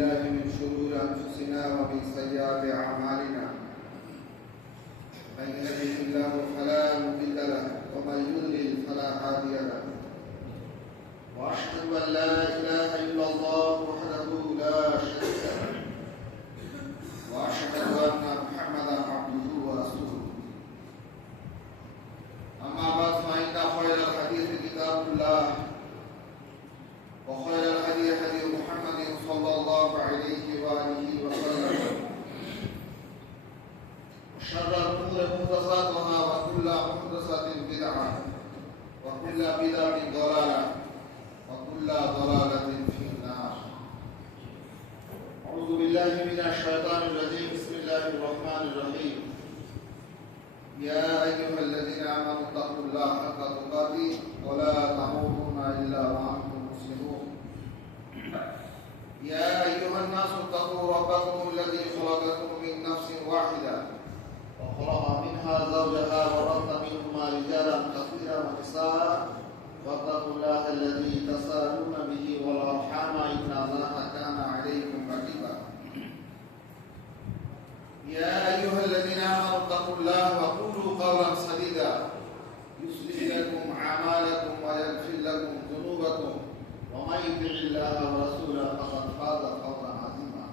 بالله من شرور أنفسنا ومن سيئات أعمالنا من يهده الله فلا مضل له ومن يضلل فلا هادي له وأشهد أن لا إله إلا الله وحده لا شريك له وأشهد أن محمدا عبده ورسوله أما بعد فإن خير الحديث كتاب الله وخير الهدي هدي محمد صلى الله عليه وآله وسلم وشر الأمور محدثاتها وكل محدثة بدعة وكل بدعة ضلالة وكل ضلالة في النار. أعوذ بالله من الشيطان الرجيم. بسم الله الرحمن الرحيم. يا أيها الذين آمنوا اتقوا الله حق تقاته ولا تموتن إلا وأنتم مسلمون. يا أيها الناس اتقوا ربكم الذي خلقكم من نفس واحدة وخلق منها زوجها وبث منهما رجالا كثيرا ونساء واتقوا الله الذي تساءلون به والأرحام إن الله كان عليكم رقيبا. يا أيها الذين آمنوا اتقوا الله وقولوا قولا سديدا يصلح لكم أعمالكم ويغفر لكم ذنوبكم ومن يطع الله ورسوله فقد فاز فوزا عظيما.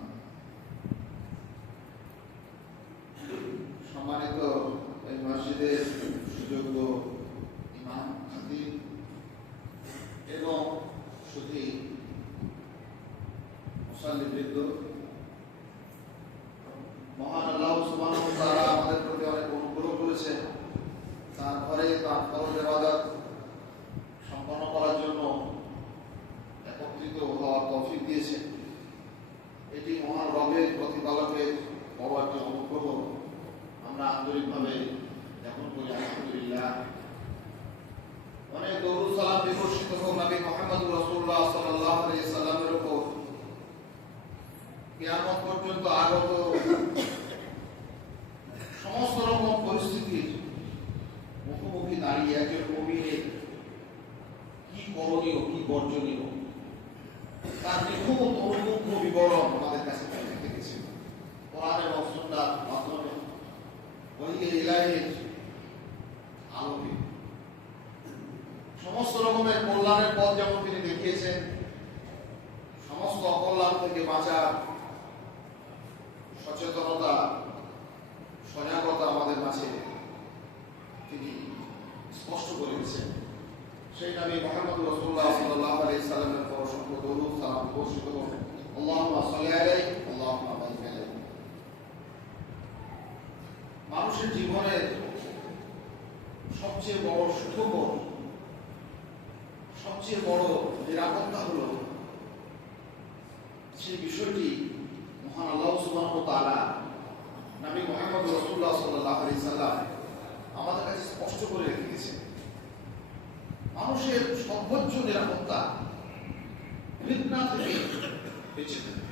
সম্মানিত এই মসজিদের সুযোগ্য ইমাম খতিব এবং সুধী মুসাল্লিবৃন্দ, মহান আল্লাহ সুবহানাহু ওয়া তাআলা আমাদের প্রতি অনেক অনুগ্রহ করেছেন। তার ঘরে তার ফরজ ইবাদত সম্পন্ন করার জন্য একত্রিত হওয়ার তৌফিক দিয়েছেন। এটি মহান রবের প্রতিপালকের বড় একটি অনুগ্রহ। আমরা আন্তরিকভাবে জ্ঞাপন করি আলহামদুলিল্লাহ। অনেক দরুদ সালাম বিবর্ষিত হোক নবী মুহাম্মদ রাসূলুল্লাহ সাল্লাল্লাহু আলাইহি সাল্লামের উপর। কিয়ামত পর্যন্ত আগত সমস্ত রকম পরিস্থিতির মুখোমুখি দাঁড়িয়ে একজন মুমিনের কি করণীয়, কি বর্জনীয়, তার নিখুঁত অনুমুগ্ধ বিবরণ আমাদের কাছে রেখে গেছে কোরআন এবং সুন্নাহর মাধ্যমে, ওহী ইলাহির আলোকে। সমস্ত রকমের কল্যাণের পথ যেমন তিনি দেখিয়েছেন, সমস্ত অকল্যাণ থেকে বাঁচার সচেতনতা, সজাগতা আমাদের মাঝে তিনি স্পষ্ট করে দিয়েছেন। সেই নবী মুহাম্মদ রাসূলুল্লাহ সাল্লাল্লাহু আলাইহি সাল্লামের উপর অসংখ্য দরুদ সালাম বর্ষিত হোক। আল্লাহুম্মা সাল্লি আলাইহি আল্লাহুম্মা বারিক আলাইহি। মানুষের জীবনের সবচেয়ে বড় সুখবর, সবচেয়ে বড় নিরাপত্তা হলো সেই বিষয়টি মহান আল্লাহ সুবহানাহু ওয়া তাআলা নবী মুহাম্মদ রাসূলুল্লাহ সাল্লাল্লাহু আলাইহি সাল্লাম আমাদের কাছে স্পষ্ট করে রেখে দিয়েছেন। মানুষের সর্বোচ্চ নিরাপত্তা ফিতনা থেকে বেঁচে থাকে।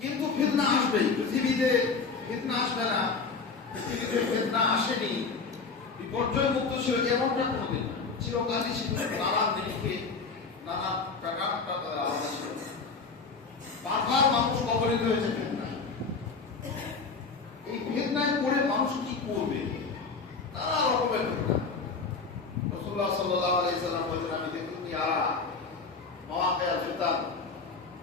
কিন্তু ফিতনা আসবেই, পৃথিবীতে ফিতনা আসবে না, পৃথিবীতে ফিতনা আসেনি, বিপর্যয় মুক্ত ছিল এমনটা কোনোদিন না। চিরকালই ছিল নানান দিকে নানা প্রাকারটা আলাদা ছিল। বারবার মানুষ কবলিত হয়েছে ফিতনা। এই ফিতনায় পড়ে মানুষ কি করবে? নানা রকমের ফিতনা। রাসূলুল্লাহ সাল্লাল্লাহু আলাইহি সাল্লাম বলেছেন, আমি দেখুনি আরা মাওয়াকিআল ফিতান,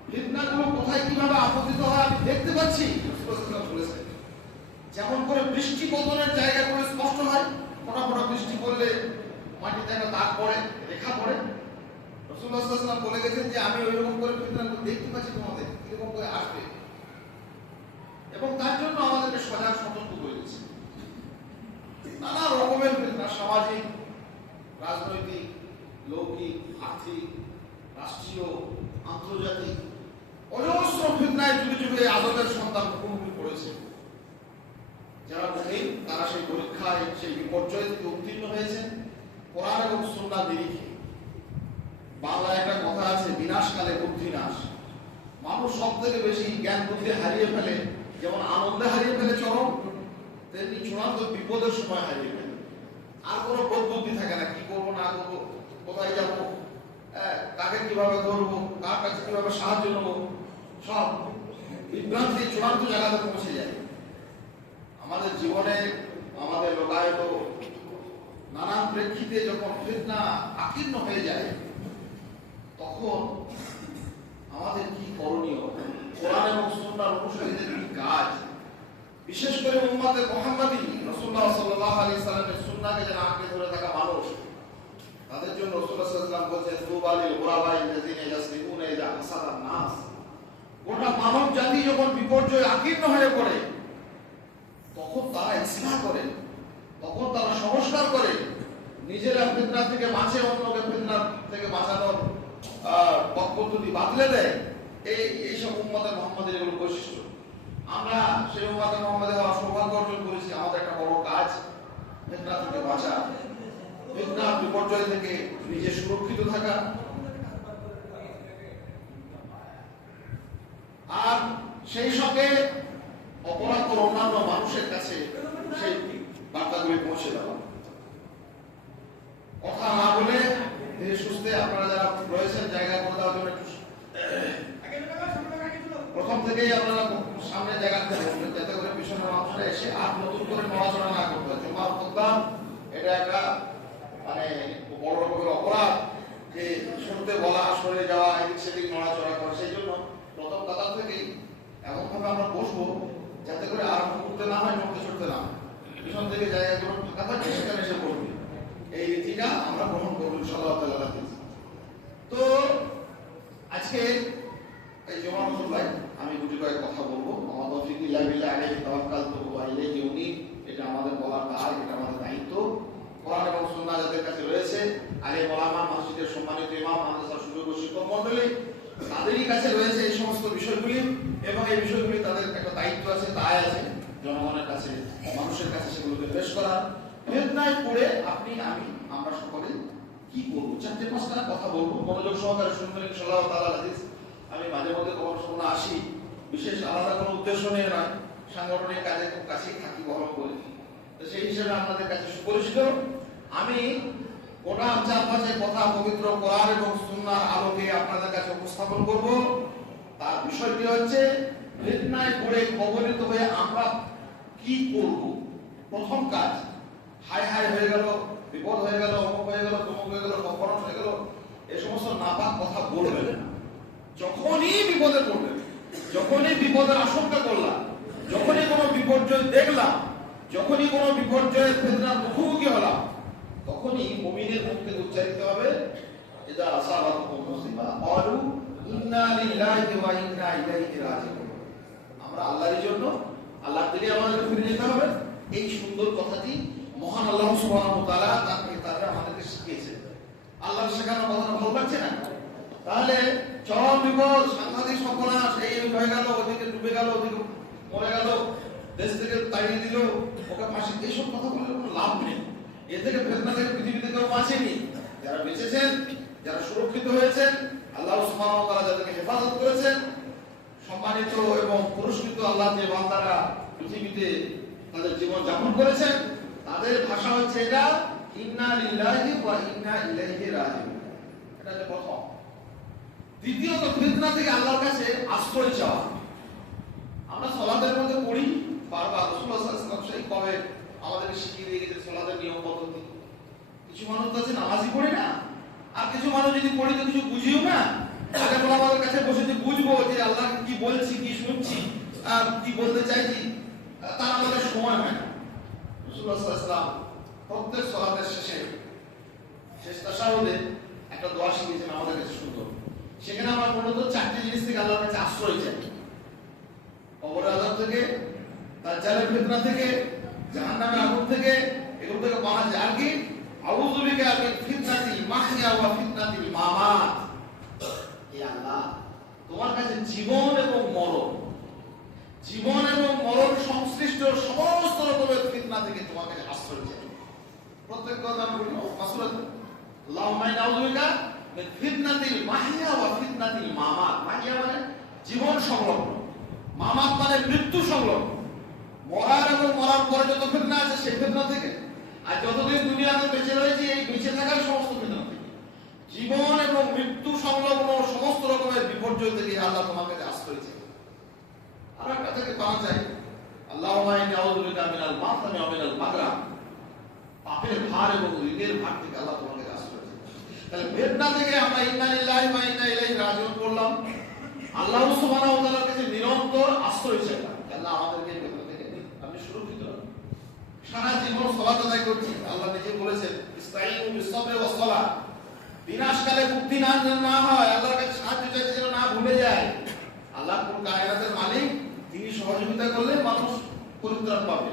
ফিতনাগুলো কোথায় কিভাবে আপতিত হয় আমি দেখতে পাচ্ছি। রাসূলুল্লাহ বলেছেন, যেমন করে বৃষ্টি পতনের জায়গা করে স্পষ্ট হয়, ফোঁটা ফোঁটা বৃষ্টি পড়লে মাটিতে একটা দাগ পড়ে, রেখা পড়ে। রাসূলুল্লাহ সাল্লাল্লাহু আলাইহি সাল্লাম বলে গেছেন যে আমি ওইরকম করে ফিতনাগুলো দেখতে পাচ্ছি, তোমাদের কিরকম করে আসবে, এবং তার জন্য আমাদেরকে সজাগ সতর্ক করে দিচ্ছে। নানা রকমের ফিতনা, সামাজিক, রাজনৈতিক, লৌকিক, আর্থিক, রাষ্ট্রীয়, আন্তর্জাতিক, অজস্র ফিতনায় যুগে যুগে আদমের সন্তান মুখোমুখি পড়েছে। যারা মুমিন তারা সেই পরীক্ষায়, সেই বিপর্যয় থেকে উত্তীর্ণ হয়েছেন কোরআন এবং সুন্নাহর নিরিখে। বাংলায় একটা কথা আছে, বিনাশকালে বুদ্ধি নাশ। মানুষ সব থেকে বেশি জ্ঞান বুদ্ধি হারিয়ে ফেলে, যেমন আনন্দে হারিয়ে ফেলে চরম, তেমনি চূড়ান্ত বিপদের সময় হারিয়ে ফেলে। আর কোনো বোধ বুদ্ধি থাকে না, কি করবো না করবো, কোথায় যাবো, কাকে কাকে কিভাবে ধরবো, কার কাছে কিভাবে সাহায্য নেবো, সব বিভ্রান্তি চূড়ান্ত জায়গাতে পৌঁছে যায়। আমাদের জীবনে আমাদের লোকায়ত নানান প্রেক্ষিতে যখন ফিতনা আকীর্ণ হয়ে যায়, তখন আমাদের কি করণীয়, কোরআন এবং সুন্নাহর অনুসারীদের কি কাজ, বিশেষ করে উম্মতে মুহাম্মাদী রাসূলুল্লাহ সাল্লাল্লাহু আলাইহি সাল্লামের সুন্নাহকে যারা আঁকড়ে ধরে থাকা মানুষ, তাদের জন্য রাসূলুল্লাহ সাল্লাল্লাহু আলাইহি সাল্লাম বলেছেন তুবা লিল গুরাবাই আল্লাযীনা ইয়াসলিমুনা ইযা হাসাদান নাস। গোটা মানব জাতি যখন বিপর্যয়ে আকীর্ণ হয়ে পড়ে, তখন তারা ইসলাহ করে, তখন তারা সংস্কার করে, নিজেরা ফিতনা থেকে বাঁচে, অন্যকে ফিতনা থেকে বাঁচানোর পথ পদ্ধতি বাতলে দেয়। এইসব উম্মতে মুহাম্মাদের এগুলো বৈশিষ্ট্য। আমরা সেই উম্মতে মুহাম্মাদের হওয়ার সৌভাগ্য অর্জন করেছি। আমাদের একটা বড় কাজ ফিতনা থেকে বাঁচা, ফিতনা বিপর্যয় থেকে নিজে সুরক্ষিত থাকা, আর সেই সঙ্গে অপরাধ ও অন্যান্য মানুষের কাছে সেই বার্তাগুলি পৌঁছে দেওয়া। কথা না বলে ধীরে সুস্থে আপনারা যারা রয়েছেন জায়গা করে দেওয়ার জন্য প্রথম থেকেই আপনারা সামনে জায়গা দেবেন, যাতে করে পিছনের মানুষরা এসে আর নতুন করে নড়াচড়া না করতে হয়। জুমার খুতবা এটা একটা মানে বড় রকমের অপরাধ, যে শুনতে বলা, সরে যাওয়া, এদিক সেদিক নড়াচড়া করা। সেই জন্য প্রথম কাতার থেকেই এমন ভাবে আমরা বসবো যাতে করে আর করতে না হয়, নড়তে চড়তে না হয়। পিছন থেকে জায়গাগুলো ফাঁকা থাকবে, সেখানে এসে পড়বে। এই রীতিটা আমরা গ্রহণ করবো ইনশাআল্লাহ তাআলা। তো আজকে এই জুমার খুতবায় আমি দুটি কয়েক কথা বলবো। আমার তৌফিক ইল্লা বিল্লাহ আলাইহি তাওয়াক্কালতু ওয়া ইলাইহি উনীব। এটা আমাদের বলার কাজ, এটা আমাদের দায়িত্ব। কোরআন এবং সুন্নাহ যাদের কাছে রয়েছে, আলেম ওলামা, মসজিদের সম্মানিত ইমাম, মাদ্রাসার সুযোগ্য শিক্ষক মণ্ডলী, তাদেরই কাছে রয়েছে এই সমস্ত বিষয়গুলি, এবং এই বিষয়গুলি তাদের একটা দায়িত্ব আছে, দায় আছে জনগণের কাছে, মানুষের কাছে সেগুলোকে পেশ করা। ফিতনায় পড়ে আপনি, আমি, আমরা সকলে কি করবো? চারটে পাঁচটা কথা বলবো, মনোযোগ সহকারে শুনবেন ইনশাআল্লাহ তাআলা। হাদিস আমি মাঝে মধ্যে কখনো কখনো আসি, বিশেষ আলাদা কোনো উদ্দেশ্য নিয়ে নয়, সাংগঠনিক কাজে খুব কাছেই থাকি, বহন করি। তো সেই হিসেবে আপনাদের কাছে সুপরিচিত। আমি গোটা চারপাশে কথা পবিত্র কোরআন এবং সুন্নাহর আলোকে আপনাদের কাছে উপস্থাপন করব। তার বিষয়টি হচ্ছে ফিতনায় পড়ে কবলিত হয়ে আমরা কি করব। প্রথম কাজ, হায় হায় হয়ে গেল, বিপদ হয়ে গেল, অমুক হয়ে গেল, তমুক হয়ে গেল, অপরাধ হয়ে গেল, এই সমস্ত নাপাক কথা বলবেন না। যখনই বিপদে পড়বেন, যখনই বিপদের আশঙ্কা করলাম, যখনই কোনো বিপর্যয় দেখলাম, যখনই কোনো বিপর্যয়ের ফিতনার মুখোমুখি হলাম, তখনই মুমিনের মুখ থেকে উচ্চারিত হবে ইযা আসাবাতুকুম মুসিবা ক্বালু ইন্না লিল্লাহি ওয়া ইন্না ইলাইহি রাজিউন। আমরা আল্লাহর জন্য, আল্লাহর দিকে আমাদের ফিরে যেতে হবে। এই সুন্দর কথাটি মহান আল্লাহ সুবহানাহু ওয়া তাআলা তার কিতাবে আমাদেরকে শিখিয়েছেন। আল্লাহর শেখানো কথাটা ভালো লাগছে না? তাহলে চরম বিপদ, সাংঘাতিক সর্বনাশ, এই হয়ে গেল, ওদিকে ডুবে গেল, ওদিকে মরে গেল, দেশ থেকে তাড়িয়ে দিল, ওকে ফাঁসি, এইসব কথা বলে কোনো লাভ নেই। এ থেকে ফিতনা থেকে পৃথিবীতে কেউ বাঁচেনি। যারা বেঁচেছেন, যারা সুরক্ষিত হয়েছেন, আল্লাহ সুবহানাহু ওয়া তাআলা যাদেরকে হেফাজত করেছেন, সম্মানিত এবং পুরস্কৃত আল্লাহ যে বান্দারা পৃথিবীতে তাদের জীবন যাপন করেছেন, তাদের ভাষা হচ্ছে এটা ইন্না লিল্লাহি ওয়া ইন্না ইলাইহি রাজিউন। এটা হচ্ছে প্রথম। দ্বিতীয়ত, ফিতনা থেকে আল্লাহর কাছে আশ্রয় চাওয়া। আমরা সালাতের মধ্যে পড়ি বারবার, রাসূলুল্লাহ সাল্লাল্লাহু আলাইহি ওয়াসাল্লাম সেই কবে আমাদেরকে শিখিয়ে দিয়ে গেছে সালাতের নিয়ম পদ্ধতি। কিছু মানুষ তো আছে নামাজই পড়ে না, আর কিছু মানুষ যদি পড়ি তো কিছু বুঝিও না। আগে বলা আমাদের কাছে বসে যে বুঝবো যে আল্লাহ কি বলছি, কি শুনছি, আর কি বলতে চাইছি, তার আমাদের সময় হয় না। রাসূলুল্লাহ সাল্লাল্লাহু আলাইহি ওয়াসাল্লাম প্রত্যেক সালাতের শেষে শেষ তাশাহুদে একটা দোয়া শিখিয়েছেন আমাদের কাছে সুন্দর। সেখানে আমরা মূলত চারটি জিনিস থেকে আল্লাহর কাছে আশ্রয় চাই। কবরের আযাব থেকে, দাজ্জালের ফিতনা থেকে, জাহান্নামের আগুন থেকে, এগুলো থেকে বাঁচা যায়। আর কি? আউযু বিকা মিন ফিতনাতিল মাহইয়া ওয়া ফিতনাতিল মামাত। হে আল্লাহ, তোমার কাছে জীবন এবং মরণ, জীবন এবং মরণ সংশ্লিষ্ট সমস্ত রকমের ফিতনা থেকে তোমার কাছে আশ্রয় চাই। প্রত্যেক কথা আমরা বলি মাসুরাত, আল্লাহুম্মা ইন্না আউযু বিকা মিন ফিতনাতিল মাহইয়া ওয়া ফিতনাতিল মামাত। মাহইয়া মানে জীবন সংলগ্ন, মামাত মানে মৃত্যু সংলগ্ন। মরার এবং মরার পরে যত ফিতনা আছে সেই ফিতনা থেকে, আর যতদিন দুনিয়াতে বেঁচে রয়েছে এই বেঁচে থাকার সমস্ত ফিতনা থেকে, জীবন এবং মৃত্যু সংলগ্ন দুঃখের ভাগ থেকে আল্লাহ তোমাকে আশ্রয় দেবে। তাহলে বেদনা থেকে আমরা ইন্না লিল্লাহি ওয়া ইন্না ইলাইহি রাজিউন বললাম, আল্লাহ সুবহানাহু ওয়া তাআলার কাছে নিরন্তর আশ্রয় চাইলাম, আল্লাহ আমাদেরকে বেদনা থেকে আপনি সুরক্ষিত রাখুন। সারা জীবন সালাত আদায় করছি, আল্লাহ নিজে বলেছেন ইসতাঈনু বিস-সাবরি ওয়াস-সালাহ, বিনাশকালে বুদ্ধি না হয়, আল্লাহর কাছে সাহায্য চাইতে যেন না ভুলে যায়। আল্লাহ কোন কায়নাতের মালিক, তিনি সহযোগিতা করলে মানুষ পরিত্রাণ পাবে।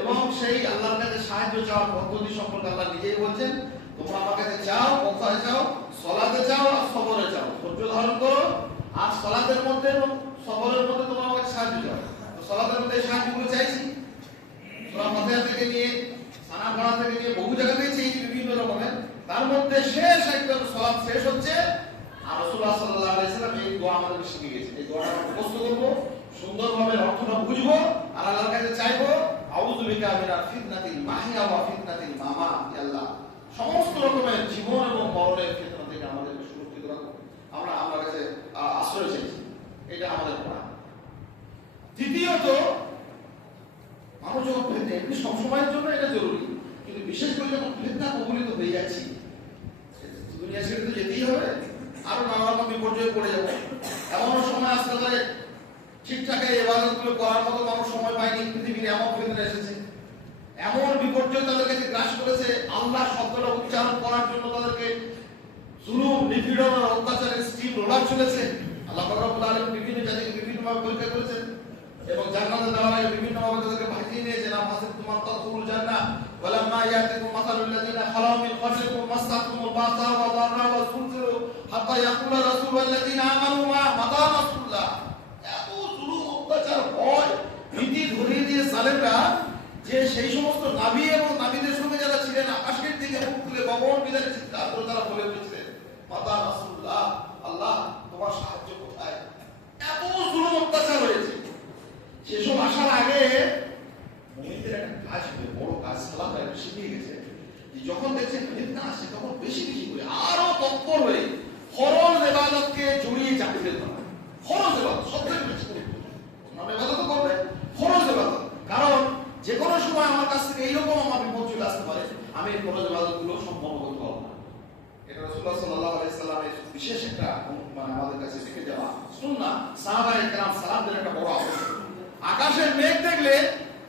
এবং সেই আল্লাহর কাছে সাহায্য চাওয়ার পদ্ধতি সম্পর্কে আল্লাহ নিজেই বলছেন, তোমরা আমার কাছে চাও, কোথায় চাও? সালাতে চাও আর সবরে চাও, ধৈর্য ধারণ করো। আর সালাতের মধ্যে এবং সবরের মধ্যে তোমরা আমার কাছে সাহায্য চাও। তো সালাতের মধ্যে সাহায্যগুলো চাইছি, সূরা ফাতিহা থেকে নিয়ে সানা পড়া থেকে নিয়ে বহু জায়গাতেই চেয়েছি বিভিন্ন রকমের। তার মধ্যে শেষ একদম সালাত শেষ হচ্ছে, আর রাসূলুল্লাহ সাল্লাল্লাহু আলাইহি ওয়াসাল্লাম এই দোয়া আমাদের শিখিয়ে গেছেন। এই দোয়াটা আমরা মুখস্থ করব, সুন্দরভাবে অর্থটা বুঝবো আর আল্লাহর কাছে চাইবো, আউযু বিকা মিনাল ফিতনাতিল মাহিয়া ওয়া ফিতনাতিল মামাত। ইয়া আল্লাহ, সমস্ত রকমের জীবন এবং মরণের ফিতনা থেকে আমাদেরকে সুরক্ষিত রাখো। আমরা আল্লাহর কাছে আশ্রয় চাইছি, এটা আমাদের পড়া। দ্বিতীয়ত, মানুষ যখন ফিতনা, এমনি সবসময়ের জন্য এটা জরুরি, কিন্তু বিশেষ করে যখন ফিতনা কবলিত হয়ে যাচ্ছি, দুনিয়া ছেড়ে তো যেতেই হবে, আরো নানা রকম বিপর্যয়ে পড়ে যাবো। এমন সময় আসতে পারে ঠিকঠাক ইবাদতগুলো করার মতো মানুষ সময় পায়নি, পৃথিবীর এমন ফিতনা এসেছে, এমন বিপর্যয় তাদের কাছে গ্রাস করেছে, আল্লাহ শব্দটা উচ্চারণ করার জন্য তাদেরকে জুলুম, নিপীড়ন আর অত্যাচারের স্টিম রোলার চলেছে। আল্লাহ রাব্বুল আলামিন বিভিন্ন জাতিকে বিভিন্নভাবে পরীক্ষা করেছেন এবং জান্নাতে দেওয়ার আগে বিভিন্নভাবে তাদেরকে ভাসিয়ে নিয়েছেন। হাসিবতুম আন তাদখুলুল জান্নাহ ওয়ালাম্মা ইয়াতিকুম মাসালুল লাযিনা খালাউ মিন ক্বাবলিকুম মাসসাতুমুল বা'সা ওয়া দাররা ওয়া যুলজিলু হাত্তা ইয়াকুলা রাসূলু ওয়াল্লাযিনা আমানু মাতা নাসরুল্লাহ। এত জুলুম, অত্যাচার, ভয়, ভীতি ধরিয়ে দিয়ে জালেমরা যে সেই সমস্ত নবী এবং নবীদের সঙ্গে যারা ছিলেন, আকাশের দিকে মুখ তুলে গগন বিদারে চিৎকার করে তারা বলে উঠেছিলেন, মাতা রাসূলুল্লাহ, আল্লাহ তোমার সাহায্য কোথায়? এত জুলুম অত্যাচার হয়েছে। সেসব আসার আগে মুমিনদের একটা কাজ হবে, বড় কাজ সালাফরা শিখিয়ে গেছে, যে যখন দেখছেন ফিতনা আসে তখন বেশি বেশি করে আরো তৎপর হয়ে ফরজ ইবাদতকে জড়িয়ে চাপিয়ে দিতে হবে। ফরজ ইবাদত সবথেকে বেশি করে নাম ইবাদত করবে, ফরজ ইবাদত। কারণ যে কোনো সময় আমার কাছ থেকে এইরকম আমার বিপদ চলে আসতে পারে, আমি এই ফরজ ইবাদতগুলো সম্পন্ন করতে পারবো না। এটা রাসূলুল্লাহ সাল্লাল্লাহু আলাইহি সাল্লামের বিশেষ একটা মানে আমাদের কাছে শিখে যাওয়া সুন্নাহ। সাহাবায়ে কেরাম সালাতের একটা বড় আবশ্যক। আকাশের মেঘ দেখলে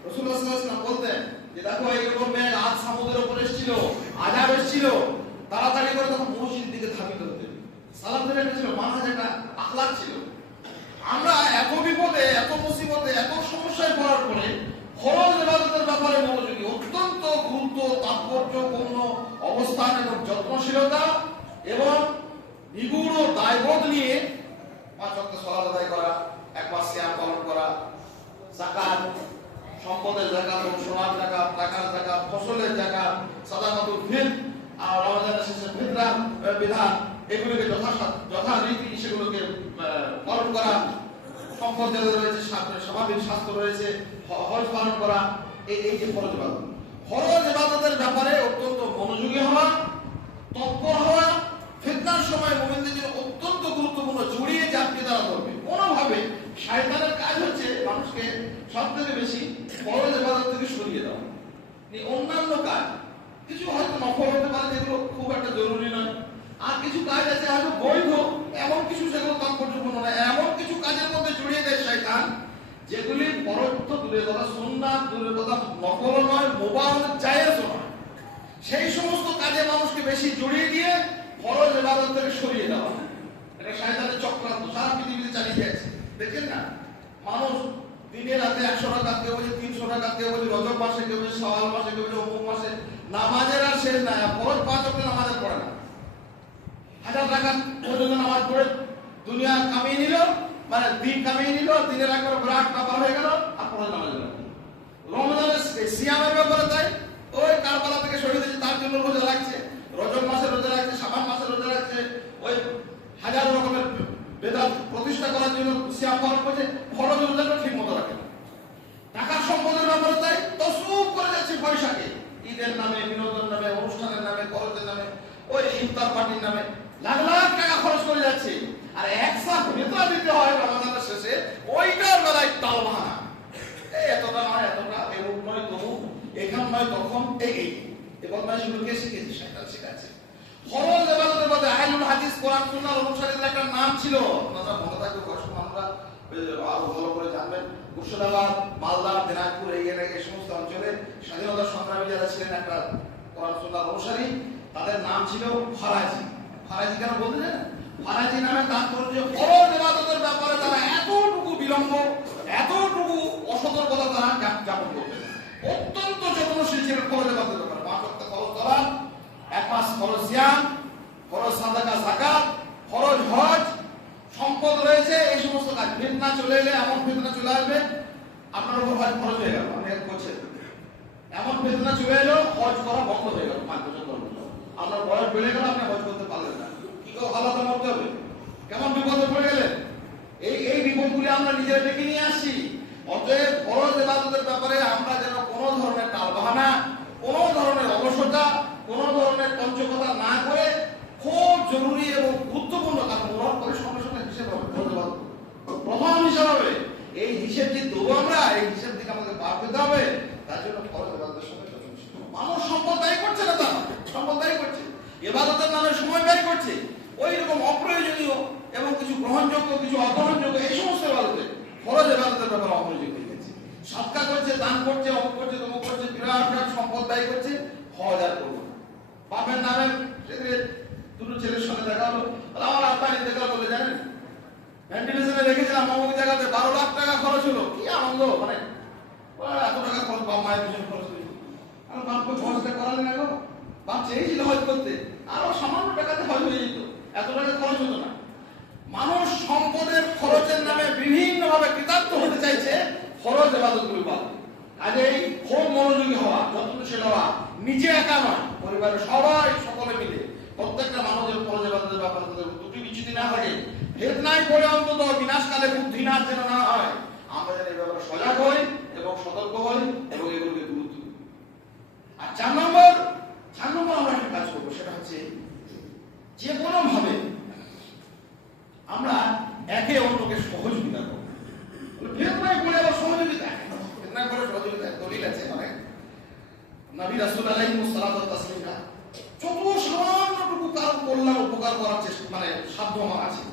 রাসূলুল্লাহ সাল্লাল্লাহু আলাইহি ওয়াসাল্লাম বলতেন যে দেখো এইরকম মেঘ আজ সমুদ্রের উপর এসেছিল, আযাব এসেছিল, তাড়াতাড়ি করে তখন মসজিদের দিকে ধাবিত হতেন। সালাতের একটা ছিল মানহাজ, একটা আখলাক ছিল। আমরা এত বিপদে, এত মুসিবতে, এত সমস্যায় পড়ার পরে ফরজ ইবাদতের ব্যাপারে মনোযোগী, অত্যন্ত গুরুত্ব, তাৎপর্যপূর্ণ অবস্থান এবং যত্নশীলতা এবং নিগুড় দায়বোধ নিয়ে 5 ওয়াক্ত সালাত আদায় করা, এক মাস সিয়াম পালন করা, যাকাত, সম্পদের যাকাত, সোনার যাকাত, টাকার যাকাত, ফসলের যাকাত, সাদাকাতুল ফিতর আর রমজানের শেষে ফিতরার বিধান, এগুলোকে যথারীতি সেগুলোকে পালন করা, সম্পদ যাদের রয়েছে, স্বাভাবিক স্বাস্থ্য রয়েছে, হজ পালন করা, এই যে ফরজ ইবাদত। ফরজ ইবাদতের ব্যাপারে অত্যন্ত মনোযোগী হওয়া, তৎপর হওয়া, ফিতনার সময় মুমিনদের জন্য অত্যন্ত গুরুত্বপূর্ণ, জড়িয়ে চাপিয়ে দেওয়া করবে। কোনোভাবে শয়তানের কাজ হচ্ছে মানুষকে সবথেকে বেশি ফরজ ইবাদত থেকে সরিয়ে দেওয়া। অন্যান্য কাজ কিছু হয়তো নফল হতে পারে, যেগুলো খুব একটা জরুরি নয়, আর কিছু কাজ আছে হয়তো বৈধ, এমন কিছু যেগুলো তাৎপর্যপূর্ণ নয়, এমন কিছু কাজের মধ্যে জড়িয়ে দেয় শয়তান, যেগুলি ফরজ তো দূরের কথা, সুন্নাত দূরের কথা, নফল নয়, মুবাহ জায়েজ নয়, সেই সমস্ত কাজে মানুষকে বেশি জড়িয়ে দিয়ে ফরজ ইবাদত থেকে সরিয়ে দেওয়া। এটা শয়তানের চক্রান্ত, সারা পৃথিবীতে চালিয়ে যাচ্ছে। দেখেন না, মানুষ দিনে রাতে 100 রাকাত, কেউ বলে 300 রাকাত, কেউ বলে রজব মাসে, কেউ বলে শাওয়াল মাসে, কেউ বলে অমুক মাসে, নামাজের আর শেষ নাই। ফরজ 5 ওয়াক্ত নামাজের পড়ে না, 1000 রাকাত পর্যন্ত নামাজ পড়ে দুনিয়া কামিয়ে নিল, মানে দিন কামিয়ে নিল, দিনের একবার বিরাট ব্যাপার হয়ে গেল, আর ফরজ নামাজ গেল। রমজানের সিয়ামের ব্যাপারে তাই, ওই কারবালা থেকে শহীদ হয়েছে তার জন্য রোজা রাখছে, রজব মাসে রোজা রাখছে, শাবান মাসে রোজা রাখছে, ওই হাজার রকমের বেদাত প্রতিষ্ঠা করার জন্য সিয়াম পালন করছে, ফরজ রোজাটা ঠিক মতো রাখে। টাকার সম্পদের ব্যাপারে তাই, তসরুফ করে যাচ্ছে পয়সাকে, ঈদের নামে, বিনোদন নামে, অনুষ্ঠানের নামে, খরচের নামে, ওই ইফতার পার্টির নামে লাখ লাখ টাকা খরচ করে যাচ্ছে। আর একসাথ নেতা দিতে হয় রমজানের শেষে, ওইটার বেলায় তাল বাহানা, এই এতটা নয়, এতটা, এরূপ নয় তমুক, এখান নয় তখন, এই এই বদমাইশগুলো কে শিখেছে? শয়তান শেখাচ্ছে। ফরজ ইবাদতের মধ্যে আহলুল হাদিস কোরআন সুন্নাহর অনুসারীদের একটা নাম ছিল, আপনারা মনে থাকবে কষ্ট আমরা আরো ভালো করে জানবেন। মুর্শিদাবাদ, মালদা, দিনাজপুর এই সমস্ত অঞ্চলে স্বাধীনতা সংগ্রামী যারা ছিলেন একটা কোরআন সুন্নাহর অনুসারী, তাদের নাম ছিল ফারাজি। ফারাজি কেন বলতে জানেন? ফারাজি নামে তাৎপর্য ফরজ ইবাদতের ব্যাপারে তারা এতটুকু বিলম্ব, এতটুকু অসতর্কতা তারা যাপন করতেন। অত্যন্ত যত্নশীল ছিলেন ফরজ ইবাদতের ব্যাপারে। 5 ওয়াক্ত ফরজ সালাত, 1 মাস ফরজ সিয়াম, ফরজ সাদাকা যাকাত, ফরজ হজ, সম্পদ রয়েছে, এই সমস্ত কাজ। ফিতনা চলে এলে, এমন ফিতনা চলে আসবে আপনার উপর হজ ফরজ হয়ে গেল, আপনি করছেন। এমন ফিতনা চলে এলো হজ করা বন্ধ হয়ে গেল, 5 বছর পর আপনার বয়স বেড়ে গেল, আপনি হজ করতে পারলেন না। কি করে হালাত করতে হবে? কেমন বিপদে পড়ে গেলেন? এই বিপদগুলি আমরা নিজেরা ডেকে নিয়ে আসছি। অতএব ফরজ ইবাদতের ব্যাপারে আমরা যেন কোনো ধরনের টালবাহানা, কোনো ধরনের অলসতা, কোনো ধরনের পঞ্চকতা না করে খুব জরুরি এবং গুরুত্বপূর্ণ কাজ মনে করে সঙ্গে সঙ্গে হিসেব হবে। প্রথম হিসাব হবে এই হিসেব যে দেবো আমরা, এই হিসেব থেকে আমাদের পার পেতে হবে। তার জন্য ফরজ ইবাদতের সঙ্গে মানুষ সম্পদ ব্যয় করছে না, তা সম্পদ ব্যয় করছে, ইবাদতের নামে সময় ব্যয় করছে। ওই রকম অপ্রয়োজনীয় এবং কিছু গ্রহণযোগ্য, কিছু অগ্রহণযোগ্য এই সমস্ত ইবাদতে ফরজ ইবাদতের ব্যাপারে অমনোযোগী হয়ে গেছে। সৎকার করছে, দান করছে, অমুক করছে, তমুক করছে, বিরাট বিরাট সম্পদ ব্যয় করছে, হজ আর করবো না। বাপের নামে দুটো ছেলের সঙ্গে দেখা হলো, আমার আব্বা দেখা বলে জানেন ভেন্টিলেশনে রেখেছিলাম অমুক জায়গাতে 12 লাখ টাকা খরচ হলো। কি আনন্দ, মানে এত টাকা খরচ, বাবা মায়ের পিছনে খরচ করেছি। আর বাপকে খরচটা করালে না গো, বাপ চেয়েছিল হজ করতে, আরো সামান্য টাকাতে হজ হয়ে যেত, এত টাকা খরচ হতো না। মানুষ সম্পদের খরচের নামে বিভিন্ন ভাবে কৃতার্থ হতে চাইছে ফরজ ইবাদতগুলো বাদ। কাজেই খুব মনোযোগী হওয়া, যত্নশীল হওয়া, নিজে একা নয়, পরিবারের সবাই সকলে মিলে প্রত্যেকটা মানুষের ফরজ ইবাদতের ব্যাপারে তাদের ত্রুটি বিচ্যুতি না থাকে, ফিতনায় পড়ে অন্তত বিনাশকালে বুদ্ধিনাশ যেন না হয়, আমরা যেন এই ব্যাপারে সজাগ হই এবং সতর্ক হই এবং এগুলোকে গুরুত্ব দিই। আর 4 নম্বর আমরা একটা কাজ করবো, সেটা হচ্ছে যে কোনো ভাবে আমরা একে অন্যকে সহযোগিতা করবো। ফিতনায় পড়ে আবার সহযোগিতা, ফিতনায় পড়ে সহযোগিতা দলিল আছে অনেক। নবী রাসূল আলাইহিস সালাতু ওয়াস সালাম যত সামান্যটুকু কারো কল্যাণ উপকার করার চেষ্টা, মানে সাধ্য আমার আছে,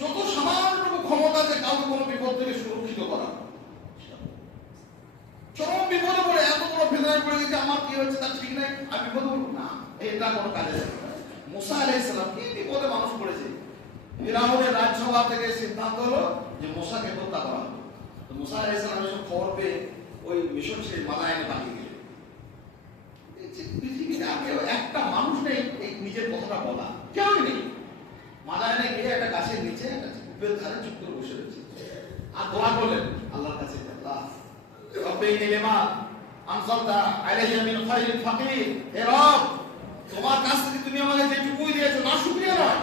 যত সামান্যটুকু ক্ষমতা আছে কাউকে কোনো বিপদ থেকে সুরক্ষিত করা। চরম বিপদে পড়ে এত বড় ফিতনায় পড়ে গেছে, আমার কি হচ্ছে তার ঠিক নাই, আমি বিপদ করবো না, এটা কোনো কাজে যাবে না। মুসা আলাইহিস সালাম কি বিপদে মানুষ পড়েছে, ফিরআউনের রাজসভা থেকে সিদ্ধান্ত হলো যে মুসাকে হত্যা করা হবে। তো মুসা আলাইহিস সালাম এসব খবর পেয়ে ওই মিশর ছেড়ে মাদায়েনে পালিয়ে গেলেন। পৃথিবীতে একটা মানুষ নেই এই নিজের কথাটা বলা, কেউ নেই। মাদায়েনে গিয়ে একটা গাছের নিচে একটা কূপের ধারে চুপ করে বসে রয়েছে আর দোয়া করলেন আল্লাহর কাছে, আল্লাহ রব্বিনি লিমা আনসালতা আলাইহি মিন খায়রিন ফাকির, হে রব তোমার কাছ থেকে তুমি আমাকে যেটুকুই দিয়েছো, না শুকরিয়া নয়।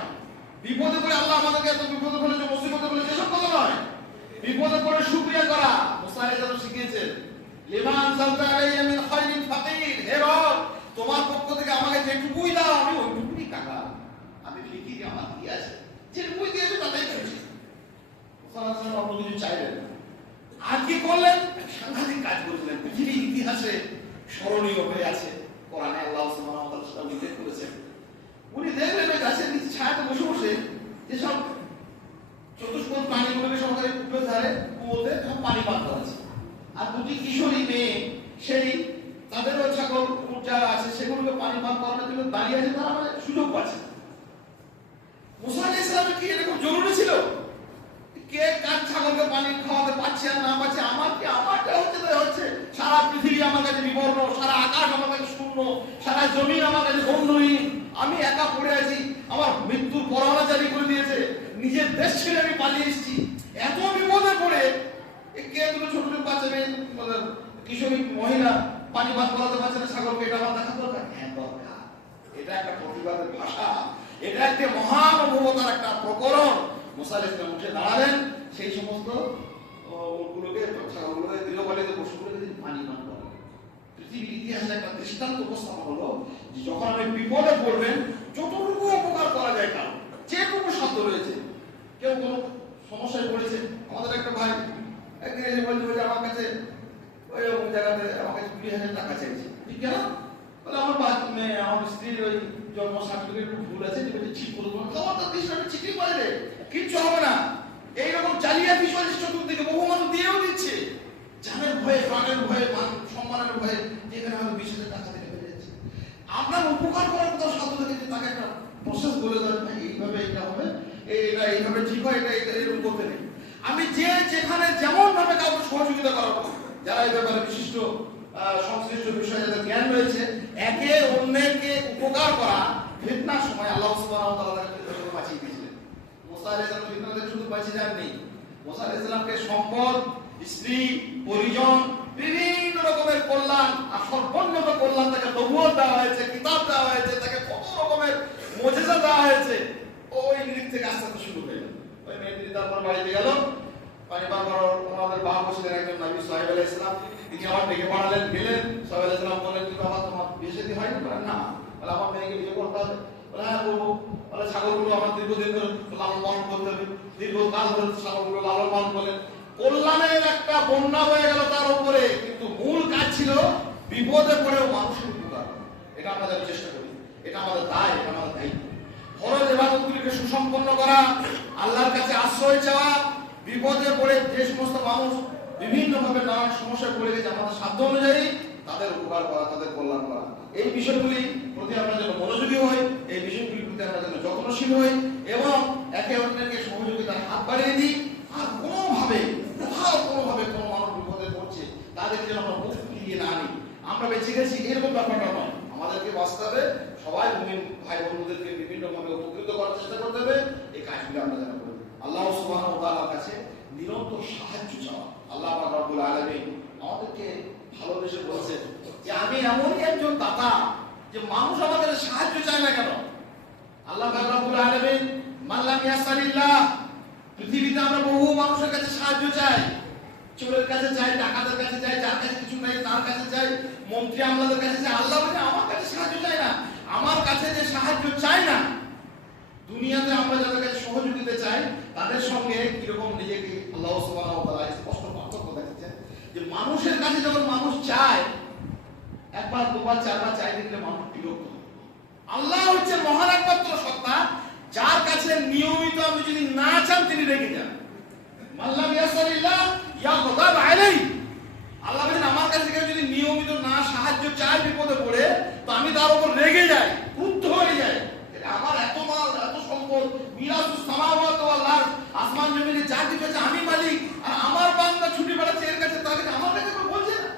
বিপদে পড়ে আল্লাহ আমাদেরকে এত বিপদে ফেলেছে, মুসিবতে ফেলেছে, এসব কথা নয়। বিপদে পড়ে শুকরিয়া করা মুসা আলাইহিস সালাম শিখিয়েছেন। লিমা আনসালতা আলাইহি মিন খায়রিন ফাকির, হে রব তোমার পক্ষ থেকে আমাকে যেটুকুই দাও আমি ওইটুকুই টাকা, আমি ফিকির আমার কি আছে, যেটুকুই দিয়েছো তাতেই খুশি। মুসা আলাইহিস সালাম অন্য কিছু চাইলেন না। আর কি করলেন? সাংঘাতিক কাজ করেছিলেন, পৃথিবীর ইতিহাসে স্মরণীয় হয়ে আছে। কোরআনে আল্লাহ সুবহানাহু ওয়া তাআলা সেটা উল্লেখ করেছেন। উনি দেখলেন ওই গাছের নিচে ছায়াতে বসে বসে যেসব চতুষ্পদ প্রাণীগুলোকে সহকারে কূপের ধারে কুয়োতে সব পানি পান করাচ্ছে, আর দুটি কিশোরী মেয়ে সেই তাদেরও ছাগল যারা আছে সেগুলোকে পানি পান করানোর জন্য দাঁড়িয়ে আছে, তারা মানে সুযোগ পাচ্ছে। মুসা আলাইহিস সালামের কি এটা খুব জরুরি ছিল? কে কার ছাগলকে পানি খাওয়াতে পারছে আর না পারছে, আমার কি, আমারটা হচ্ছে তাই হচ্ছে। সারা পৃথিবী আমার কাছে বিবর্ণ, সারা আকাশ আমার কাছে শূন্য, সারা জমিন আমার কাছে বন্ধুহীন, আমি একা পড়ে আছি, আমার মৃত্যুর পরোয়ানা জারি করে দিয়েছে, নিজের দেশ ছেড়ে আমি পালিয়ে এসেছি। এত বিপদে পড়ে কে দুটো ছোট ছোট বাচ্চা মেয়ে কিশোরী মহিলা পানি পান করাতে পারছে না ছাগলকে, এটা আমার দেখা দরকার। হ্যাঁ দরকার, এটা একটা প্রতিবাদের ভাষা, এটা একটা মহানুভবতার একটা প্রকরণ। মুসা আলাইহিস সালাম উঠে দাঁড়ালেন, সেই সমস্ত উটগুলোকে, ছাগলগুলোকে, গৃহপালিত পশুগুলোকে পানি পান করালেন। পৃথিবীর ইতিহাসে একটা দৃষ্টান্ত উপস্থাপন হলো যে যখন আপনি বিপদে পড়বেন যতটুকু উপকার করা যায় কারণ যেটুকু সাধ্য রয়েছে। কেউ কোনো সমস্যায় পড়েছে, আমাদের একটা ভাই একদিন এসে বলছে যে আমার কাছে ওই জায়গাতে আমার কাছে 20,000 টাকা চাইছে, কেন? বলে আমার আমার স্ত্রীর ওই জন্ম সার্টিফিকেট ভুল আছে, যে ঠিক করে দেবো। খবরটা দিস না, চিঠি করে দে, কিচ্ছু হবে না। এইরকম জালিয়াতি চলছে চতুর্দিকে, বহু মানুষ দিয়েও দিচ্ছে জানের ভয়ে, প্রাণের ভয়ে, সম্মানের ভয়ে, যেখানে হয়তো 20,000 টাকা থেকে হয়ে যাচ্ছে। আপনার উপকার করার কথা সাধু থেকে তাকে একটা প্রসেস বলে দেন, এইভাবে এটা হবে, এটা এইভাবে ঠিক হয়, এটা এরকম করতে নেই। আমি যেখানে যেমন ভাবে কাউকে সহযোগিতা করাবো, যারা এই ব্যাপারে বিশিষ্ট সংশ্লিষ্ট বিষয়ে যাদের জ্ঞান রয়েছে, একে অন্যকে উপকার করা, ফিতনার সময় আল্লাহ সুবহানাহু ওয়া তাআলা তাকে বাঁচিয়ে দিয়েছিলেন। মুসা আলাইহিস সালাম ফিতনা থেকে শুধু বাঁচিয়ে যাননি, মুসা আলাইহিস সালামকে সম্পদ, স্ত্রী, পরিজন, বিভিন্ন রকমের কল্যাণ, আর সর্বোন্নত কল্যাণ, তাকে নবুয়ত দেওয়া হয়েছে, কিতাব দেওয়া হয়েছে, তাকে কত রকমের মুজিজা দেওয়া হয়েছে। ওই দিক থেকে আস্তে আস্তে শুরু হয়ে গেল। ওই মেয়েটি তারপর বাড়িতে গেল, পানি পান করার ওনাদের বাবা ছিলেন একজন নবী সাহেব আলাইহিস সালাম, তিনি আমার ডেকে পাঠালেন, গেলেন। সাহেব আলাইহিস সালাম বললেন, কি বাবা তোমার বিয়ে শাদী হয়নি? বলেন না। বলে আমার মেয়েকে বিয়ে করতে হবে। বলে হ্যাঁ করবো। বলে ছাগলগুলো আমার দীর্ঘদিন ধরে লালন পালন করতে হবে, দীর্ঘকাল ধরে ছাগলগুলো লালন পালন করলেন। কল্যাণের একটা বন্যা হয়ে গেল তার উপরে, কিন্তু মূল কাজ ছিল বিপদে পড়েও মানুষের উপকার। এটা আমরা যেন চেষ্টা করি, এটা আমাদের দায়, এটা আমাদের দায়িত্ব। ফরজ ইবাদতগুলিকে সুসম্পন্ন করা, আল্লাহর কাছে আশ্রয় চাওয়া, বিপদে পড়ে যে সমস্ত মানুষ বিভিন্ন ভাবে নানান সমস্যায় পড়ে গেছে, আমাদের সাধ্য অনুযায়ী তাদের উপকার করা, তাদের কল্যাণ করা। এই বিষয়গুলি প্রতি আমরা যেন মনোযোগী হই, এই বিষয়গুলির প্রতি আমরা যেন যত্নশীল হই, এবং একে অন্যকে সহযোগিতার হাত বাড়িয়ে দিই। আর কোনোভাবে কোনোভাবে কোনো মানুষ বিপদে পড়ছে তাদেরকে যেন আমরা মুখ ফিরিয়ে না আনি, আমরা বেঁচে গেছি এরকম ব্যাপারটা নয়। আমাদেরকে বাঁচতে হবে, সবাই মুমিন ভাই বন্ধুদেরকে বিভিন্নভাবে উপকৃত করার চেষ্টা করতে হবে। এই কাজগুলো আমরা যেন করি। আল্লাহ সুবহানাহু ওয়া তাআলার কাছে নিরন্তর সাহায্য চাওয়া। আল্লাহ পাক রব্বুল আলামিন আমাদেরকে ভালোবেসে বলেছেন যে আমি এমনই একজন দাতা যে মানুষ আমাদের সাহায্য চায় না কেন। আল্লাহ পাক রব্বুল আলামিন মান লাম ইয়াসালিল্লাহ, পৃথিবীতে আমরা বহু মানুষের কাছে সাহায্য চাই, চোরের কাছে চাই, ডাকাতের কাছে চাই, যার কাছে কিছু নাই তার কাছে চাই, মন্ত্রী আমলাদের কাছে চাই। আল্লাহ বলে আমার কাছে সাহায্য চাই না। আমার কাছে যে সাহায্য চাই না, দুনিয়াতে আমরা যাদের কাছে সহযোগিতা চাই তাদের সঙ্গে কিরকম নিজেকে আল্লাহ সুবহানাহু ওয়া তাআলা স্পষ্ট পার্থক্য দেখাচ্ছেন যে মানুষের কাছে যখন মানুষ চায়, একবার দুবার চারবার চাই দেখলে মানুষ বিরক্ত হয়। আল্লাহ হচ্ছে মহান একমাত্র সত্তা, যার কাছে নিয়মিত আপনি যদি না চান তিনি রেগে যান। মাল্লাম ইয়াসালিল্লাহ ইয়াগদাব আলাইহি, আল্লাহ বলেন আমার কাছে কেউ যদি নিয়মিত না সাহায্য চায় বিপদে পড়ে, তো আমি তার উপর রেগে যাই, ক্রুদ্ধ হয়ে যাই। আমার এত মাল, এত সম্পদ, মিরাসুস সামাওয়াত ওয়াল আরদ, আসমান জমিনে যা কিছু আছে আমি মালিক, আর আমার বান্দা ছুটি বেড়াচ্ছে এর কাছে, তার কাছে আমার কাছে কেউ বলছে না।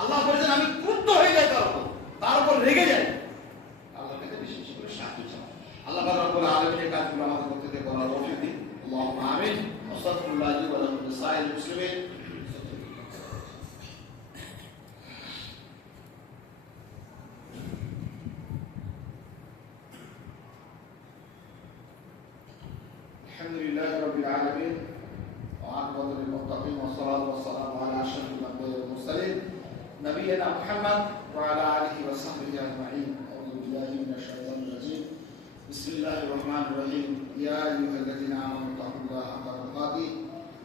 আল্লাহ বলেছেন আমি ক্রুদ্ধ হয়ে যাই, তার উপর রেগে যাই। আল্লাহর কাছে বিশেষ করে সাহায্য চাই। আল্লাহ পাক রব্বুল আলামিনের কাজগুলো আমাদের প্রত্যেককে করার তৌফিক দিন। আল্লাহুম্মা আমিন। আস্তাগফিরুল্লাহ লি ওয়া লাকুম লিসাইরিল মুসলিমিন। আলহামদুলিল্লাহ রাব্বিল আলামিন ওয়া আকিবাতু লিল মুত্তাকিন ওয়া সলাতু ওয়া সালামু আলা আশরাফিল আমবিয়া ওয়াল মুরসালিন নবিয়িনা মুহাম্মদ ওয়া আলা আলিহি ওয়া সাহবিহি আজমাইন। আউযু বিল্লাহি মিনাশ শাইতানির রাজীম। বিসমিল্লাহির রহমানির রহিম। ইয়া আইয়ুহাল্লাযীনা আমানু তাকুল্লাহা হাক্কা তুকাতিহি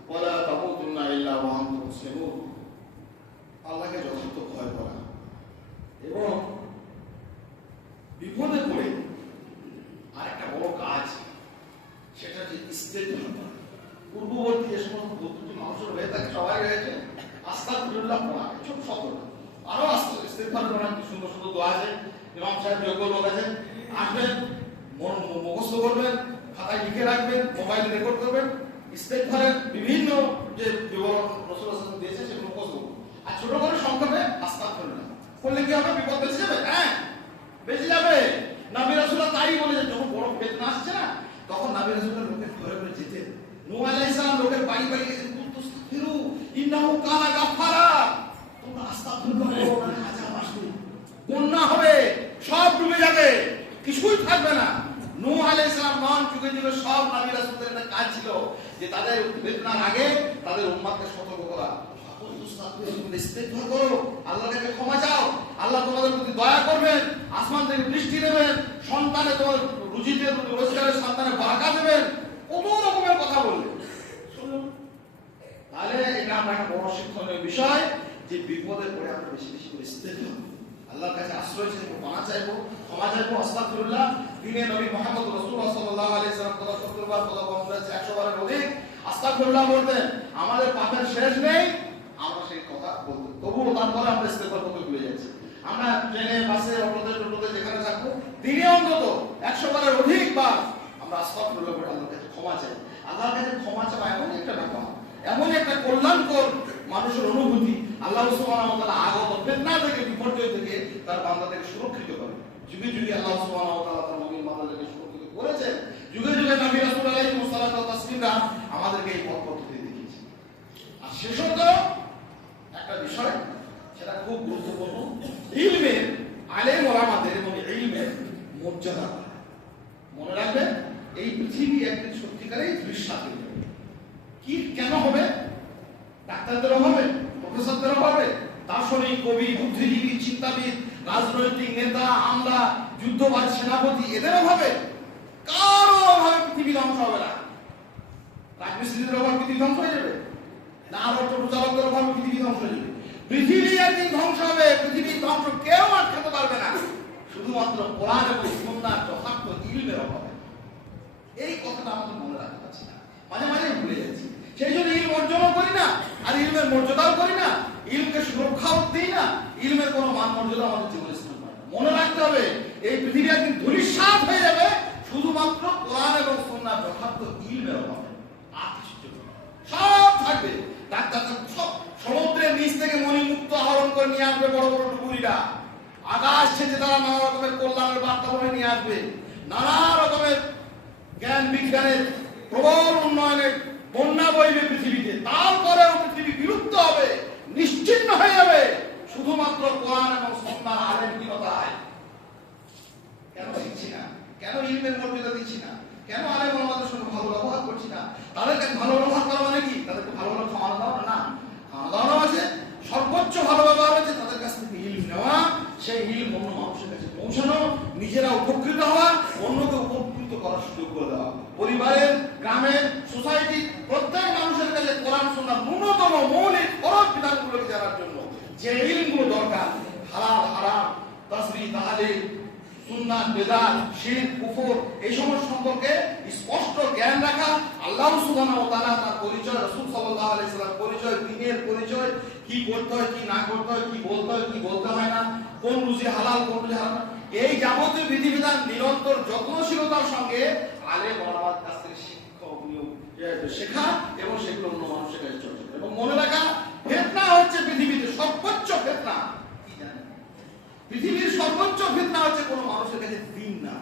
ওয়া লা তামুতুন্না ইল্লা ওয়া আনতুম মুসলিমুন। আল্লাহকে যথার্থ ভয় করা এবং বিপদে পড়ে আরেকটা বড় কাজ, সেটা যে ইস্তেগফার করা। পূর্ববর্তী যে সমস্ত বক্তব্য মানুষের হয়ে থাকে, সবাই রয়েছে আস্তাগফিরুল্লাহ পড়া, ছোট শব্দ, আরো ইস্তেগফার করা। কি সুন্দর সুন্দর দোয়া আছে, ইমাম সাহেব যোগ্য লোক আছেন, আসবেন, মুখস্থ করবেন, খাতায় লিখে রাখবেন, মোবাইলে রেকর্ড করবেন। ইস্তেগফারের বিভিন্ন যে বিবরণ রাসূল সাল্লাল্লাহু আলাইহি ওয়াসাল্লাম দিয়েছে সেগুলো মুখস্থ করবেন। আর ছোট করে সংক্ষেপে আস্তাগফিরুল্লাহ করলে কি হবে? বিপদ বেঁচে যাবে। হ্যাঁ, বেঁচে যাবে। নবী রাসূলুল্লাহ তাই বলেছেন, যখন বড় ফিতনা আসছে না, তখন নবী রাসূলুল্লাহ লোকের ঘরে ঘরে যেতেন। নূহ আলাইহিস সালাম লোকের বাড়ি বাড়ি গেছেন, কুনতুস্তাগফিরু ইন্নাহু কানা গাফফারা, তোমরা আস্তাগফিরুল্লাহ করো, মানে আযাব আসবে, বন্যা হবে, সব ডুবে যাবে, কিছুই থাকবে না। নূহ আলাইহিস সালাম নন, যুগে যুগে সব নবী রাসূলদের একটা কাজ ছিল যে তাদের ফিতনার আগে তাদের উম্মতকে সতর্ক করা। ইস্তেগফার করো, আল্লাহর কাছে ক্ষমা চাও, আল্লাহ তোমাদের প্রতি দয়া করবেন, আসমান থেকে বৃষ্টি দেবেন, সন্তানে তোমার রুজিতে রোজগারের সন্তানে বারাকা দেবেন, কত রকমের কথা বললেন। শুনুন, তাহলে এটা আমরা একটা বড় শিক্ষণীয় বিষয় যে বিপদে পড়ে আমরা বেশি বেশি করে ইস্তেগফার, আল্লাহর কাছে আশ্রয় চাইবো, পানা চাইবো, ক্ষমা চাইবো, আস্তাগফিরুল্লাহ। দিনে নবী মুহাম্মদ রাসূলুল্লাহ সাল্লাল্লাহু আলাইহি সাল্লাম কত 70 বার কত কম হয়েছে 100 বারের অধিক আস্তাগফিরুল্লাহ বলতেন। আমাদের পাপের শেষ নেই, আমরা সেই কথা বলবো, তবুও তারপরে আমরা ইস্তেগফার করতে ভুলে যাচ্ছি। আমরা ট্রেনে, বাসে, অটোতে, টোটোতে যেখানে থাকবো দিনে অন্তত 100 বারের অধিক বার আমরা আস্তাগফিরুল্লাহ বলে আল্লাহর কাছে ক্ষমা চাই। আল্লাহর কাছে ক্ষমা চাওয়া এমন একটা ব্যাপার, এমন একটা কল্যাণকর মানুষের অনুভূতি। আল্লাহ সুবহানাহু ওয়া তাআলা আগত ফিতনা থেকে, বিপর্যয় থেকে তার বান্দাদেরকে সুরক্ষিত করে। যুগে যুগে আল্লাহ সুবহানাহু ওয়া তাআলা তার মুমিন বান্দাদেরকে সুরক্ষিত করেছেন। যুগে যুগে নবী রাসূল আলাইহিস সালাতু ওয়াস তাসলিমরা আমাদেরকে এই পথ পদ্ধতি দেখিয়েছেন। আর শেষত একটা বিষয়, সেটা খুব গুরুত্বপূর্ণ, ইলমের, আলেম ওলামাদের এবং ইলমের মর্যাদা। মনে রাখবেন, এই পৃথিবী একদিন সত্যিকারেই ধূলিসাৎ হয়ে যাবে। কি কেন হবে? ডাক্তারদের অভাবে, প্রফেসরদের অভাবে, দার্শনিক, কবি, বুদ্ধিজীবী, চিন্তাবিদ, রাজনৈতিক নেতা, আমলা, যুদ্ধবাজ, সেনাপতি, এদের অভাবে, কারো অভাবে পৃথিবী ধ্বংস হবে না। রাজমিস্ত্রিদের অভাবে পৃথিবী ধ্বংস হয়ে যাবে না, আরো টোটো চালকদের অভাবে পৃথিবী ধ্বংস হয়ে যাবে। পৃথিবী একদিন ধ্বংস হবে। পৃথিবীর ধ্বংস কেউ আটকাতে পারবে না, শুধুমাত্র কোরআন এবং সুন্নাহর যথার্থ ইলমের অভাবে। এই কথাটা আমাদের মনে রাখতে পারছি না, মাঝে মাঝে ভুলে যাচ্ছি। সেই জন্য ইলম অর্জনও করি না, আর ইলমের মর্যাদাও করি না, ইলমকে সুরক্ষাও দিই না, ইলমের কোনো মান মর্যাদা আমাদের জীবনে স্থান পায় না। মনে রাখতে হবে, এই পৃথিবী একদিন ধূলিসাৎ হয়ে যাবে শুধুমাত্র কোরআন এবং সুন্নাহর যথার্থ ইলমের অভাবে। আর কিছু সব থাকবে। ডাক্তার সব সমুদ্রের নিচ থেকে মণিমুক্ত আহরণ করে নিয়ে আসবে বড় বড় ডুবুরিরা, আকাশ থেকে তারা নানা রকমের কল্যাণের বার্তা বলে নিয়ে আসবে, নানা রকমের জ্ঞান বিজ্ঞানের প্রবল উন্নয়নের বন্যা বইবে পৃথিবীতে। তারপরেও পৃথিবী বিলুপ্ত হবে, নিশ্চিহ্ন হয়ে যাবে শুধুমাত্র কোরআন এবং সুন্নাহর আলেমহীনতায়। কেন শিখছি না? কেন ইলমের মর্যাদা দিচ্ছি না? কেন আলেম ওলামাদের সঙ্গে ভালো ব্যবহার করছি না? তাদেরকে ভালো ব্যবহার করা মানে কি? তাদেরকে ভালো ভালো খাওয়ানো দাওয়া না, খাওয়ানো দাওয়ানো আছে, সর্বোচ্চ ভালো ব্যবহার হচ্ছে তাদের কাছ থেকে ইলম নেওয়া, সেই ইলম অন্য মানুষের কাছে পৌঁছানো, নিজেরা উপকৃত হওয়া, অন্যকে উপকৃত করার সুযোগ করে দেওয়া। পরিবারের, গ্রামের, সোসাইটি, প্রত্যেক মানুষের কাছে কোরআন সুন্নাহর ন্যূনতম মৌলিক ফরজ বিধানগুলোকে জানার জন্য যে ইলমগুলো দরকার, হালাল হারাম, তাসবিহ, তাহলিল, সুন্নাহ, বেদাত, শিরক, কুফর, এই সমস্ত সম্পর্কে স্পষ্ট জ্ঞান রাখা, আল্লাহ সুবহানাহু ওয়া তাআলা তার পরিচয়, রাসূল সাল্লাল্লাহু আলাইহি সাল্লাম পরিচয়, দ্বীনের পরিচয়, কি করতে হয়, কি না করতে হয়, কি বলতে হয়, কি বলতে হয় না, কোন রুজি হালাল, কোন রুজি হারাম, এই যাবতীয় বিধিবিধান নিরন্তর যত্নশীলতার সঙ্গে আলেম ওলামার কাছ থেকে শেখা এবং সেগুলো অন্য মানুষের কাছে চর্চা করা। এবং মনে রাখা, ফিতনা হচ্ছে পৃথিবীতে সর্বোচ্চ ফিতনা। কি জানেন? পৃথিবীর সর্বোচ্চ ফিতনা হচ্ছে কোনো মানুষের কাছে দিন না।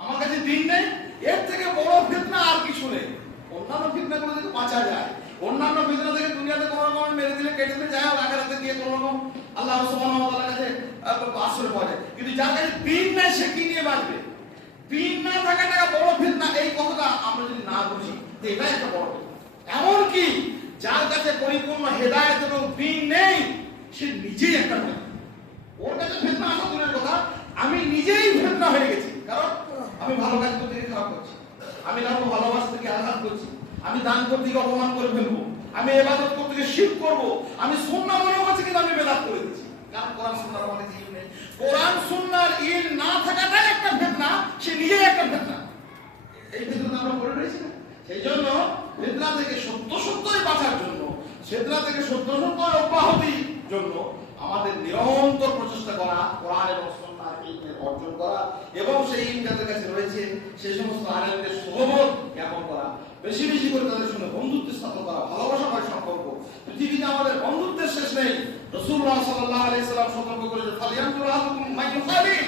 আমার কাছে দিন নেই, এর থেকে বড় ফিতনা আর কিছু নেই। অন্যান্য ফিতনাগুলো থেকে বাঁচা যায়, অন্যান্য ফিতনা থেকে দুনিয়াতে কোনো রকম মেরে দিলে, কেটে দিলে যায়, আখিরাতে গিয়ে কোনো রকম আল্লাহ সুবহানাহু ওয়া তাআলার কাছে আশ্রয় পাওয়া যায়। কিন্তু যার কাছে দিন নেই, সে কি নিয়ে বাঁচবে? দিন না থাকাটা বড় ফিতনা। এই কথাটা আমরা যদি না বুঝি, এটা একটা বড় ফিতনা। এমনকি যার কাছে পরিপূর্ণ হেদায়েত এবং দিন নেই, সে নিজেই একটা ফিতনা। ওর কাছে ফিতনা আসা দূরের কথা, আমি নিজেই ফিতনা হয়ে গেছি। কারণ আমি ভালো কাজ করতে গিয়ে খারাপ করছি, আমি কাউকে ভালোবাসতে গিয়ে আঘাত করছি, আমি দান করতে গিয়ে অপমান করে ফেলবো, আমি ইবাদত করতে গিয়ে শিরক করবো, আমি সুন্নাহ মনে করছি কিন্তু আমি বেদাত করে দিচ্ছি। কারণ কোরআন সুন্নাহর আমাদের ইলম নেই। কোরআন সুন্নাহর ইলম না থাকাটাই একটা ফিতনা, সে নিজেই একটা ফিতনা। এই ফিতনা আমরা পড়ে রয়েছি না। সেই জন্য ফিতনা থেকে সত্যই বাঁচার জন্য, ফিতনা থেকে সত্যই অব্যাহতির জন্য আমাদের নিরন্তর প্রচেষ্টা করা, কোরআন এবং সুন্নাহর ইলমের অর্জন করা এবং সেই ইলম যাদের কাছে রয়েছে সেই সমস্ত আলেমদের সহমত জ্ঞাপন করা, বেশি বেশি করে তাদের সঙ্গে বন্ধুত্ব স্থাপন করা, ভালোবাসাময় সম্পর্ক। পৃথিবীতে আমাদের বন্ধুত্বের শেষ নেই। রাসূলুল্লাহ সাল্লাল্লাহু আলাইহি সাল্লাম সতর্ক করেছে, ফালিয়ানজুর আহাদুকুম মান ইউখালিল,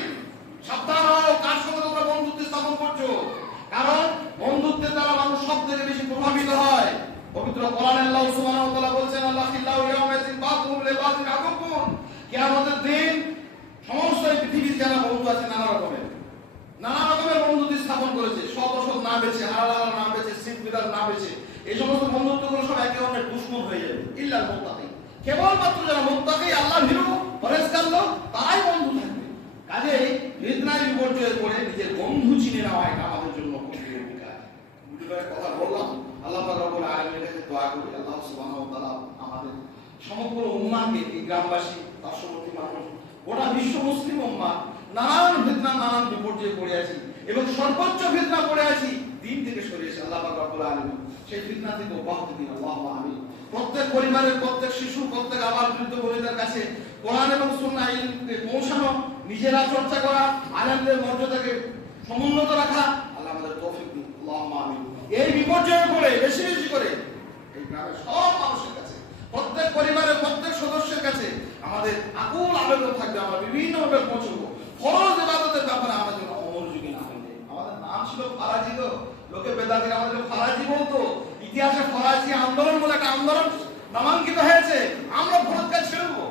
সাবধান হও কার সঙ্গে তোমরা বন্ধুত্ব স্থাপন করছো। কারণ বন্ধুত্বের দ্বারা মানুষ সব থেকে বেশি প্রভাবিত হয়। পবিত্র কোরআনে আল্লাহ সুবহানাহু ওয়া তাআলা বলেছেন, আল্লাহ খিল্লাহু ইয়াউমাইযিন বাযুহুম লিবাযিন আদুকুন, কিয়ামতের দিন সমস্ত পৃথিবীর যারা বন্ধু আছে নানা রকমের বন্ধুত্ব স্থাপন করেছে, সৎ অসৎ না বেছে, হালাল না বেছে, শিরক বিদআত না বেছে, এই সমস্ত বন্ধুত্বগুলো সব একে অন্যের দুশমন হয়ে যাবে। ইল্লাল মুত্তাকিন, কেবলমাত্র যারা মুত্তাকি, আল্লাহ ভীরু, পরহেজগার লোক, তারাই বন্ধু থাকবে। কাজেই ফিতনায় বিপর্যয়ে পড়ে নিজের বন্ধু চিনে নেওয়া এটা আমাদের জন্য খুব জরুরি কাজ। কথা বললাম, আল্লাহ পাক রব্বুল আলামিনের কাছে দোয়া করি, আল্লাহ সুবহানাহু ওয়া তাআলা আমাদের সমগ্র উম্মাহকে, এই গ্রামবাসী, পার্শ্ববর্তী মানুষ, গোটা বিশ্ব মুসলিম উম্মাহ নানান ফিতনা নানান বিপর্যয়ে পড়ে আছি এবং সর্বোচ্চ ফিতনা পড়ে আছি দিন থেকে সরিয়েছে আল্লাহ পাক রব্বুল আলামিন সেই ফিতনা থেকে অব্যাহতি দিন আল্লাহুম্মা আমিন। প্রত্যেক পরিবারের প্রত্যেক শিশু প্রত্যেক আবার বৃদ্ধ বনিতার কাছে কোরআন এবং সুন্নাহ ইলমকে পৌঁছানো, নিজেরা চর্চা করা, আলেমদের মর্যাদাকে সমুন্নত রাখা আল্লাহ আমাদের তৌফিক দিন আল্লাহুম্মা আমিন। এই বিপর্যয়ে পড়ে বেশি বেশি করে এই গ্রামের সব মানুষের কাছে প্রত্যেক পরিবারের প্রত্যেক সদস্যের কাছে আমাদের আকুল আবেদন থাকবে, আমরা বিভিন্নভাবে পৌঁছবো ফরজ ইবাদতের ব্যাপারে আমাদের অমনোযোগী না হইলে। আমাদের নাম ছিল ফারাজি, লোকে বেদাতিরা আমাদের ফারাজি বলতো, ইতিহাসে ফরাজি আন্দোলন বলে একটা আন্দোলন নামাঙ্কিত হয়েছে। আমরা ফরজ কাজ ছেড়ে দেবো,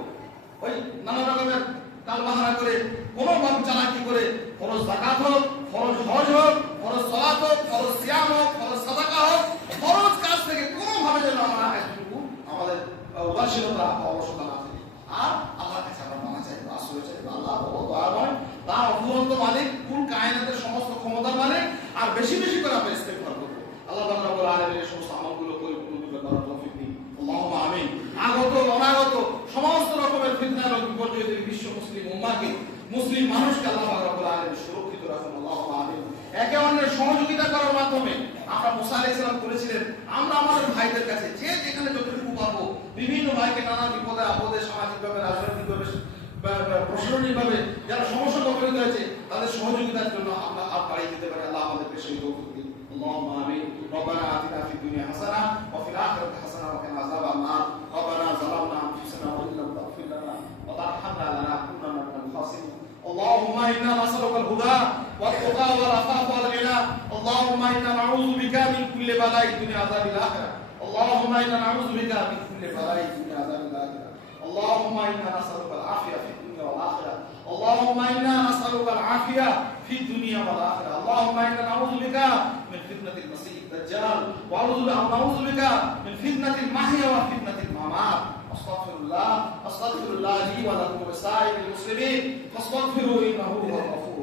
ওই নানা রকমের তালবাহারা করে কোনো ভাবে চালাকি করে ফরজ যাকাত হোক, ফরজ হজ হোক, ফরজ সালাত হোক, ফরজ সিয়াম হোক, ফরজ সাদাকা হোক, ফরজ কাজ থেকে কোনো ভাবে যেন আমরা একটুকু আমাদের উদাসীনতা অলসতা না থাকে। আর আল্লাহর কাছে আমরা মানা চাই, আশ্রয় চাই। আল্লাহ বড় দয়াময়, তার অফুরন্ত মালিক, কুল কায়নাতের সমস্ত ক্ষমতার মালিক। আর বেশি বেশি করে আমরা ইস্তেগফার করব। আল্লাহ রাব্বুল আলামিনের সমস্ত আমলগুলো পরিপূর্ণরূপে করার তৌফিক দিন আল্লাহুম্মা আমিন। আগত অনাগত সমস্ত রকমের ফিতনা এবং বিপর্যয় থেকে বিশ্ব মুসলিম উম্মাহকে, মুসলিম মানুষকে আল্লাহ রাব্বুল আলামিন সুরক্ষিত রাখুন আল্লাহুম্মা আমিন। একে অন্যের সহযোগিতা করার মাধ্যমে আমরা মুসা আলাইহিস সালাম করেছিলেন, আমরা আমাদের ভাইদের কাছে যে যেখানে যতটুকু পারবো বিভিন্ন ভাইকে নানা বিপদে আপদে সামাজিকভাবে রাজনৈতিকভাবে প্রশাসনিকভাবে যারা সমস্যা কবলিত হয়েছে তাদের সহযোগিতার জন্য আমরা হাত বাড়িয়ে দিতে পারি। আল্লাহ আমাদেরকে সেই তৌফিক দিন আল্লাহুম্মা আমিন। রব্বানা আতিনা ফিদ দুনিয়া হাসানাহ ওয়া ফিল আখিরাতি হাসানাহ ওয়া কিনা আযাবান নার। রব্বানা যালামনা আনফুসানা ওয়া ইল্লাম তাগফির লানা ওয়া তারহামনা লানাকুনান্না মিনাল খাসিরিন। اللهم إنا نسألك الهدى والتقى والعفاف والغنى. اللهم إنا نعوذ بك من كل بلاء الدنيا وعذاب الآخرة. اللهم إنا نعوذ بك من كل بلاء الدنيا وعذاب الآخرة. اللهم إنا نسألك العافية في الدنيا والآخرة. اللهم إنا نسألك العافية في الدنيا والآخرة. اللهم إنا نعوذ بك من فتنة المسيح الدجال ونعوذ بك من فتنة المحيا وفتنة الممات. أستغفر الله لي ولكم ولسائر المسلمين فاستغفروه إنه هو الغفور